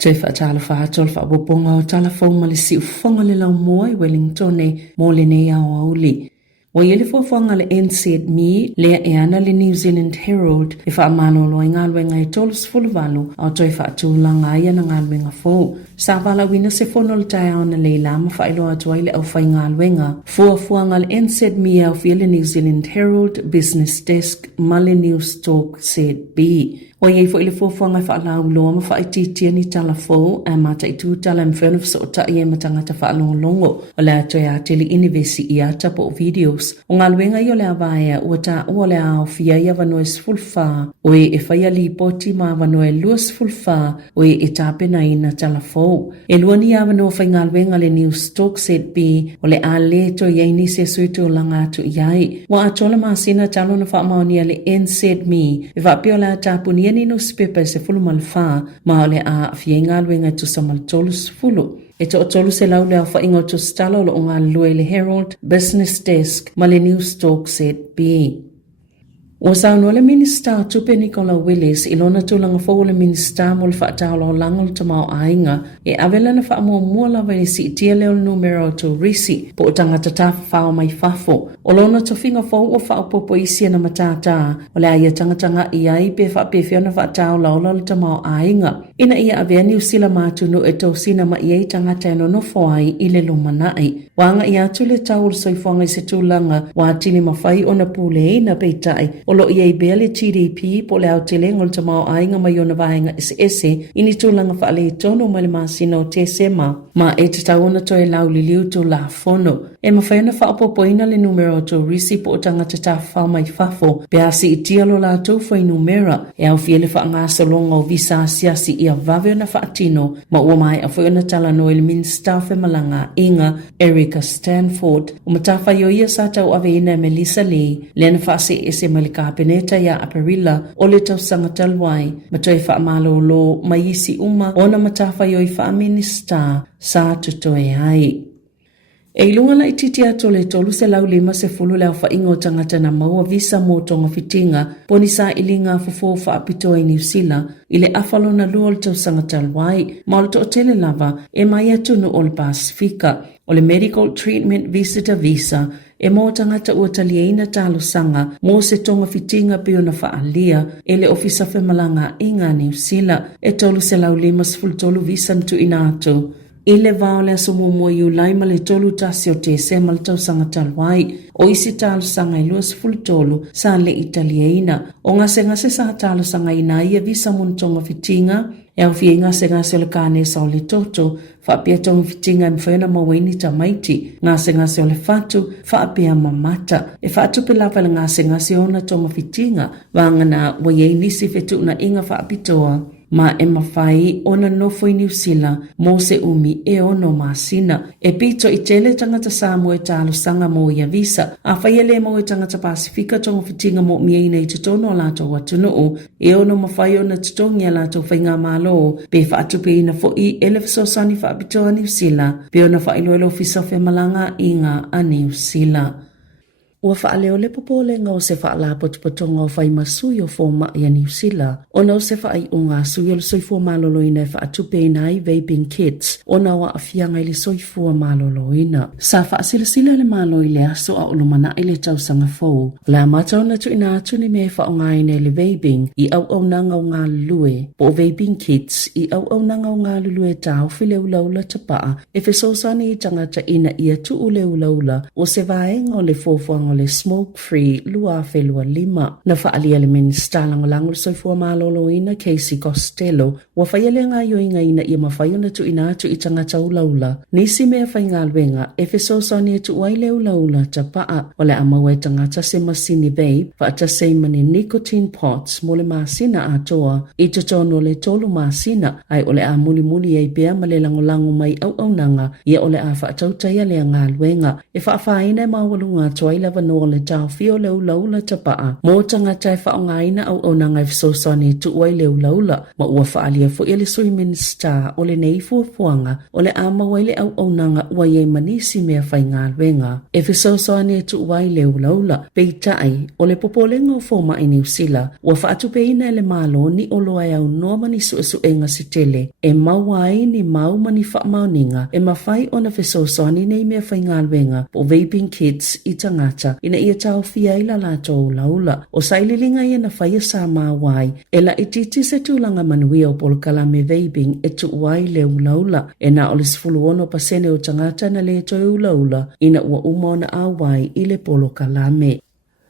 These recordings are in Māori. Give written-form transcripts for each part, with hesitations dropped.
Tefa Tala Fou tolfa boponga o Tala Fou malisi ufonga le lau moa I Wellington mo le nei au auli. Wa yele fofonga le NZME le e ana le New Zealand Herald e wha amano loa ngalwenga I tolus fulvalu au toi wha atulanga ia na ngalwenga fo. Savala wina se fono le tai au na leila ma wha iloa tuaile au whai ngalwenga. Fuanga le NZME au fia le New Zealand Herald Business Desk ma le News Talk ZB. O yei fo ile fuanga wha alau loa ma wha ititia ni Tala Fou a mata I tu tala mwhena fsota I e matangata wha alongolongo o le atoe a tele inivesi I ata po videos. O ngā luenga I o le awaya ua ta ua le au fia ia wanoe sfulfa o e whaia li poti ma wanoe lua sfulfa o e tapena ina Tala Fou. E lua ni a wanoe whai ngā luenga le News Talk ZB o le a le to iei ni se suito langa atu iai. Wa atola maasina talo na wha maonia le NZME e wapio la tapunia ni newspaper se fulu malfa ma le a fia ngā luenga tu sa maltolu sfulu. E to tolu se lau leo wha ingo tu stalo lo ngā lue le Herald Business Desk ma le News Talk ZB. O sauno le Minister Tupe Nicola Willis ilona tulanga fo le Minister mo le whaataulo langol tamau ainga e avela na wha mua lawa le si itia leo numero to risi po tangata tafa whao mai fafo. O lona to finga fo o wha popo isia na matata o le aia tangatanga iai pe wha pefio na whaataulo le tamau ainga. Ina ia avea ni usila matunu e tau sina ma iei tangata eno no foai I le lumanai. Wanga ia tule taul soifonga I se tulanga wa tini mawhai o na pule na peitai. O lo iei bea le TDP po le au tele ngol tamau ainga mai o na vahenga ese ini tulanga wha le tono ma le masina o te sema. Ma e te tauna to e lau li liu to la fono. E mawhaina wha apopoina le numero to risi po tangata ta wha mai fafo. Bea si itia lo la tau whai numera. E au fiele wha ngasa longa o visa siasi ia vave na wha atino. Ma ua mai a whai na tala no ele Minister Malanga inga Erika Stanford. O matafa yo ia sa tau ave ina Melissa Lee. Lena wha se ese malika peneta ya Aparilla o le tau sangatalwai. Matoi wha amalo lo maisi uma o na matafa yo I wha minister sa tutoe ai. E ilunga la ititi ato le tolu se lau lima se fulu leo wha ingo tangata na maua visa mo tonga fitinga poni sa ilinga fufo wha apito I New Zealand ile afalo na luo le tau sangatalwai ma o le to tele lava e mai atunu o le Pasifika o le Medical Treatment Visitor Visa e mo tangata ua talieina talo sanga mo se tonga fitinga pio na whaalia e le ofisa whemalanga inga New Zealand e tolu se lau lima se fulu tolu visa ntu inato. Ile vao le asumu mo iulai ma le tolu tasi o te se ma le tau sangatalwai o isi talo sanga I lua sifulu tolu sa le Italieina o ngase sa talo sanga ina ia visa muntonga fitinga e au fie ngase o le kane sa o le toto wha apia tonga fitinga e mwhena mawaini ta maiti ngase o le fatu wha apia mamata e fatu pelapa le ngase o na tonga fitinga wangana wa yei nisi fetu na inga wha apitoa. Ma e mawhai ona nofo I New Zealand mo se umi e ono masina. E pito I tele tangata Sāmoa e talo sanga mo ia visa. A whaiele mo e tangata Pasifika tonga fitinga mo mieina I tutono lato watunuu. E ono mawhai ona tutongia lato whainga malo. Pe whaatupe ina fo I ele sosani whaapitoa New Zealand. Pe ona whailoelo fisa whemalanga inga a New Zealand. Ua whaaleo le popole ngau se whaala potupotonga o whai masui o fōma I a New Zealand. O nau se whaai o ngā sui o le soifua maloloina e whaatupe I vaping kits. O nau a awhianga I le soifua maloloina. Sa whaasilasila le malo I le aso a olumana I le tausanga fōu. La matau na tu ina atu ni me whaongaine le vaping I au nanga o ngā lulue. Po vaping kits I au nanga o ngā lulue tau while ulaula tapaa. E whesosani I tangata ina ia tu ule ulaula o se vaenga o le fōfuanga o le smoke-free lua whelua lima. Na whaalia le Minister langolango soifua maloloina Casey Costello wa whaiale ngā yoinga ina ia mawhai ona tu ina atu I tangata ulaula. Nisi mea whai ngā luenga e whesosani atu waile ulaula tapaa o le amawe tangata se masini vape whaata se mani nicotine pots mo le masina atoa I tutono le tolu masina ai o le a muli ei bea ma le langolango mai au nanga ia o le a whaatautaya le ngā luenga e whaafaina e mawalunga toa I lava wanoa le tau fio leu laula tapaa. Mo tanga tai whaongaina au o nanga fisosani tuwai leu laula. Ma ua whaalia fo ele sui minister o le nei fuafuanga o le ama waile au nanga ua ye manisi mea whai ngā wenga. E fisosani tuwai leu laula. Peitai o le popolenga o foma i New Zealand ua whaatupeina ele malo ni o loa au noa mani suenga si tele. E mawai ni mau mani whaamauninga e mawhai o na fisosani nei mea whai ngā wenga po vaping kits i tangata ina ia tau fia ila lato laula. O saililinga ia na whaia Sāmoa wai e la ititi se tūlanga manuia o polokalame vaping e tuwai leu laula. E na o le 10% o tangata na le toi laula ina ua umona awai i le polokalame.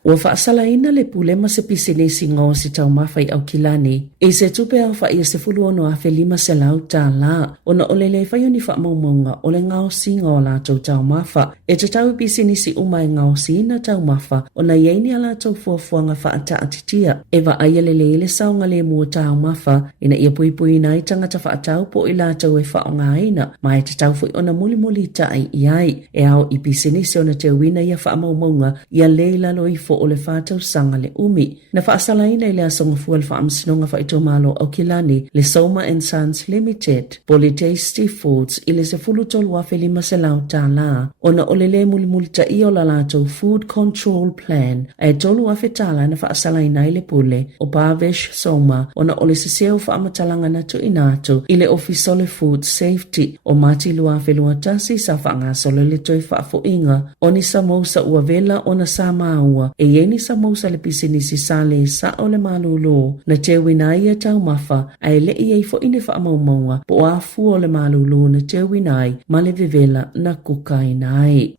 Ua whaasalaina le pulema se pisinesi ngō si tau mawhai au kilani. E se tupe au whaia se fuluono a felima se lau tā la. O na ole le whaio ni whaamaumaunga o le ngāo si ngō la tau tau mawha. E te tau pisinesi umai ngāo si na tau mawha o na yeini ala tau fuafuanga whaata atitia. E wa aia le saunga le mua tau mawha ina ia pui nai tangata whaatau po i la tau e whaonga aina. Ma e te tau fui o na muli tai iai. E au i pisinesi o na te wina ia whaamaumaunga ia leila loi o le whātau sanga le umi. Na whaasalaina i le asonga fua le whaamsinonga whaito malo au kilani le Sāmoa and Sons Limited po le Tasty Foods i le se fulu tolu a felima se lau tā la. O na ole le muli ta i o la lato Food Control Plan e tolu a fetala na whaasalaina i le pule o Bavesh Soma o na ole se seo whaamatalanga na tu inatu i le Office Food Safety o mati lua felua tasi sa whaangasolo le toi whaafoinga o ni Samoa ua vela o na Sāmoa e yeni Samoa le pisinisi sale sa o le malulu na te winai tau mafa ai le i fo ine whaamaumaunga po a fu o le malulu na te winai ma le vivela na kukai nai.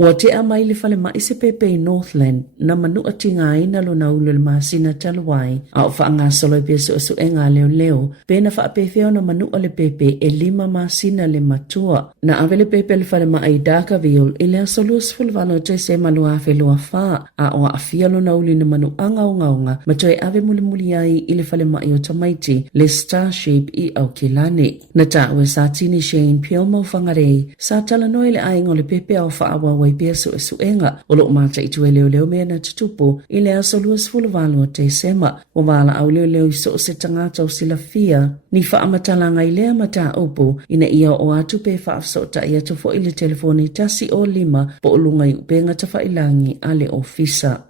Ua te amai le whale mai se pepe i Northland na manu atinga ai na lo na ulu le masina taluai a o whaanga solo i peso su e ngā leo pe na whaapefeo na manu le pepe e 5 masina le matua na ave le pepe le whale mai daka viol i lea solo sfulvano te se manu a whelua wha a o a fialo na uli na manu anga o ngaunga ma toi ave muli ai i le whale mai o tamaiti le Starship i au kilani na tawe sa tini Shane pio mau whangarei sa talanoi le aingo le pepe au whaawa pia suenga o lo mata i tue leo mea na tutupu i lea soluas fuluvalo te sema o wala au leo i so se tangata o sila fia ni whaamatala i lea mata upo ina ia o atu pe whaafsota i atu fo i le telefoni tasi o 5 po o lunga i upenga ta whailangi ale ofisa.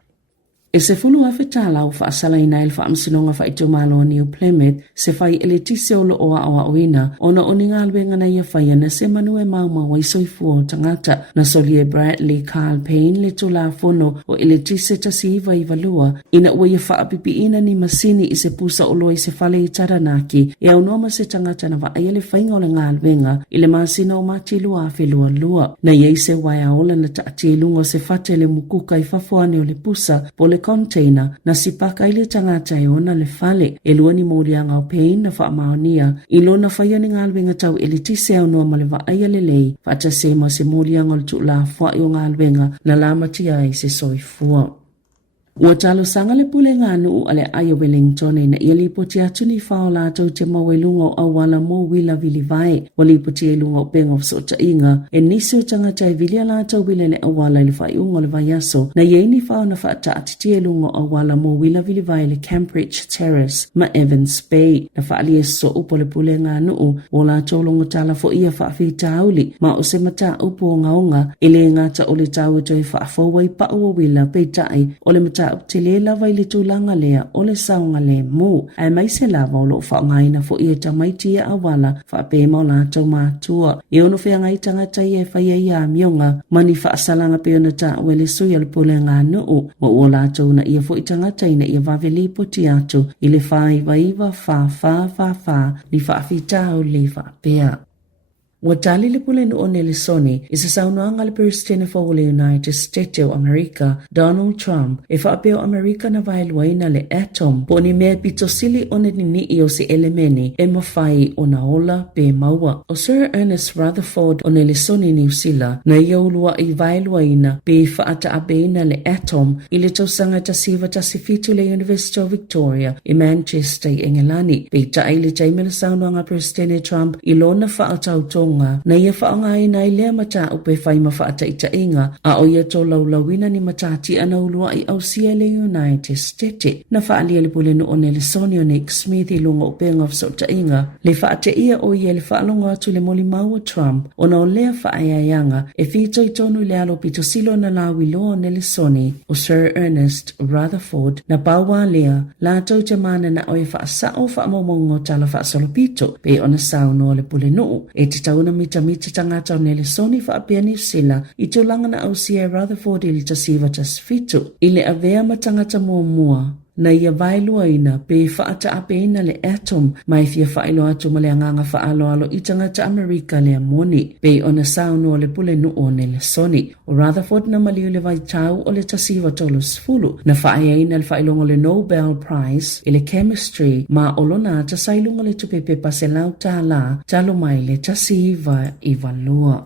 E se fulu a fetala o whaasala i nail whaamsinonga whaito malo ni o Plymouth se whai ele tise o lo oa oina ona o ninga alwenga na ia whaia na se manu e mauma wa isoifua o tangata na solie Bradley Carl Payne le tula fono o ele tise tasi iwa i valua ina ua ia whaapipi ina ni masini i se pusa o loa i se whale i taranaki e au noma se tangata na wa aia le whainga o le ngā alwenga i le masina o mati lua a whelua lua na iei se waia ola na taati lungo se whate le mukuka i whafuane o le pusa po le container na sipaka i le tangata e ona le fale e lua ni morianga o Payne na whaamaonia i lona whaia ni ngalwenga tau e le tise au noa male wa aia le lei whata se ma se morianga o le tu la wha i o ngalwenga na la matia i se soifua. Ua talo sanga le pule nganu ale aia Wellington na ia lipoti atu ni whao lātou te mawelunga o awala mo wila vili vai wa lipoti e lunga o penga o sota inga e nisi o tangata e vilia lātou wile le awala le vai unga le vai aso na iei ni whao na whaata atiti e lunga o awala mo wila vili vai le Cambridge Terrace ma Evans Bay na whaali e so upo le pule nganu o lātou longo tala fo ia whaafi tauli ma o se mata upo o ngaunga ile ngata o le tau toi whaafowai pa ua wila peitai o le mata te le lava i le tūlanga lea o le saunga le mū. Ai mai se lava o lo whaongaina fo ia tamaiti ia awala whaapema o lātou mātua. E ono whea ngai tangata ia whaia ia mionga mani whaasalanga pe ona ta wele sui al pole ngā nuu. Wa o lātou na ia fo i tangata ina ia waweli poti atu i le whaiva wha ni whaafita o le whaapea. Wa tali le pule no one le soni isa saunoanga le Presidente for the United States of America Donald Trump e whaapeo America na vailuaina le atom po ni mea pitosili one ni i o se elemeni e mawhai o na ola pe maua. O Sir Ernest Rutherford one le soni New Zealand na iaulua i vailuaina pe whaata abeina le atom i le tausanga tasiva tasifitu le University of Victoria i Manchester i Engelani. Pe tae le taimela saunoanga Presidente Trump i lona whaatautonga fonga na ia whaangai na i lea mata upe whai mawhaata i tainga a o ia tō laulawina ni matati ana ulua i ausia le United States na whaalia le pule no one le Sonio Nick Smith i lunga upenga of so tainga le whaate ia o ia le whaalonga atu le moli maua Trump o na o lea whaayayanga e whito i tonu le alo pito silo na lawi loa ne le Soni o Sir Ernest Rutherford na paua lea la tau te mana na o e whaasao whaamomongo tala whaasolopito pe ona sao no le pule nuu e te tauna mita tangata o ne le Soni whaapia ni sila i te langa na ausia Rutherford ili tasiva tasfitu ile avea matangata mua na ia vailua ina pe whaata ape ina le atom mai fia whailo atu ma le anganga whaaloalo i tangata Amerika le amoni pe ona sauno le pule nu o ne le Soni o Rutherford na maliu le vai tau o le tasiva tolu sfulu na whaia ina le whailongo le Nobel Prize i le chemistry ma olona ta sailunga le tupepe paselau tala talo mai le tasiva i valua.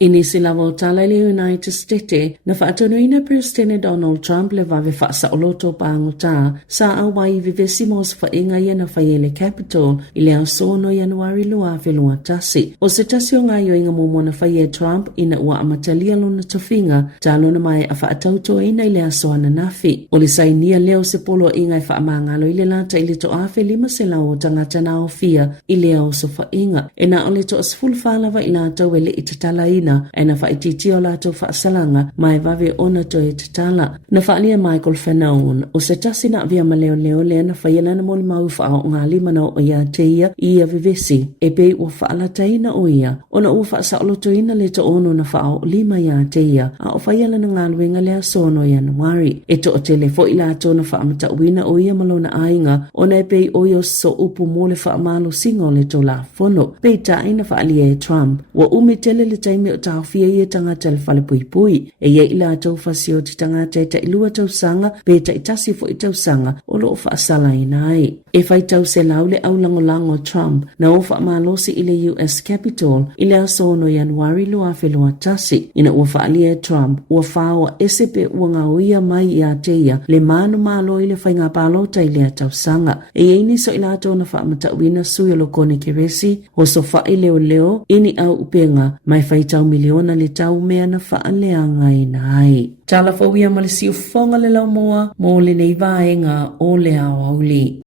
Inisi lava o tala le United States na whaatonuina President Donald Trump le vave whaasa o loto pāngota sa awai vivesi mos whainga ia na whaiele Capitol i le asono Januari lua whelua tasi. O se tasi o ngā yoinga momo na whaie Trump ina ua amatalia lona tofinga talo na mai a whaatauto ina i le asoana nafi. O le sainia leo se polo inga i whaamangalo i le lata i le to afe lima se lau o tangata na o fia i le au so whainga. E na o le to asful whalava i lata wele i tatala ina e na whaititi o lato whaasalanga mai vave ona to e tatala. Na whaalia Michael Fanaun o se tasi na via maleo leo lea na whaiela na moli mau wha o ngā lima na o ia teia i ia vivesi e pe ua whaalataina o ia o na ua whaasaolotoina le to ono na wha o lima ia teia a o whaiela na ngā luenga lea sono Januari e to o telefo i lato na whaamata uina o ia malona ainga o na e pe o ia so upu mo le whaamalo singo le to la fono pe ta ina whaalia e Trump wa umitele le taimi o tau fia ia tangata le whale pui pui e ia ila tau fasio ti tangata e ta ilua tau sanga pe ta itasi fo i tau sanga o lo ofa asala inai. E whai tau se lau le au langolango Trump na ofa malosi i le US Capitol i le asono Januari lua whelua tasi ina ua whaalia Trump ua whaoa esepe ua ngā uia mai i a teia le manu malo i le whai ngā palota i le tau sanga e ini so ila tau na whaamata uina sui o lo kone keresi ho so whai leo leo ini au upenga mai whai tau miliona le tau mea na whaaleanga i nai. Tala Fou ia malisi ufonga le lau moa mo le nei vaenga o le au auli.